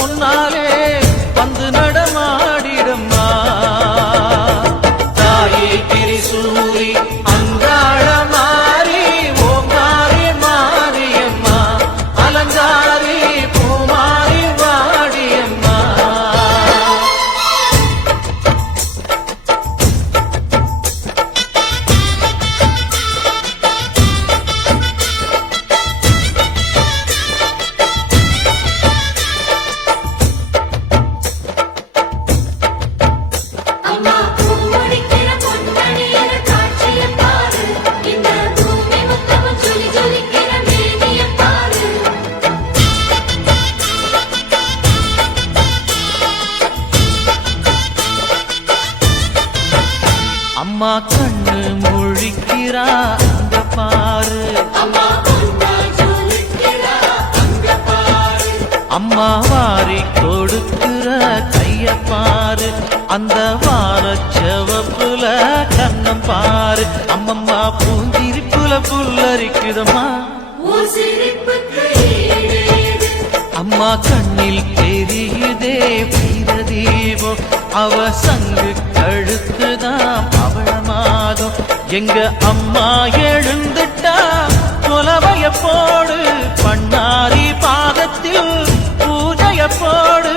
முன்னாலே வந்து நடமாடிடம்மா தாயே திரிசூரி அங்காள மாறி ஓங்காரி மாரியம்மா அலங்காரி பூமாரி வாடியம்மா அம்மா கண்ணு முழிக்கிறா அங்க பாரு அம்மா வாரி கொடுக்கிற கைய பாரு அந்த வாரச்சவப்புல கண்ணம் பாரு அம்மம்மா பூஞ்சிரிப்புல புல்லரிக்குதம்மா அம்மா கண்ணில் தெரியுதே வீரதீபம் அவ சங்கு கழுத்துதான் அவளமாகும் எங்க அம்மா எழுந்துட்டா கொலவைய போடு பண்ணாரி பாதத்தில் பூஜைய போடு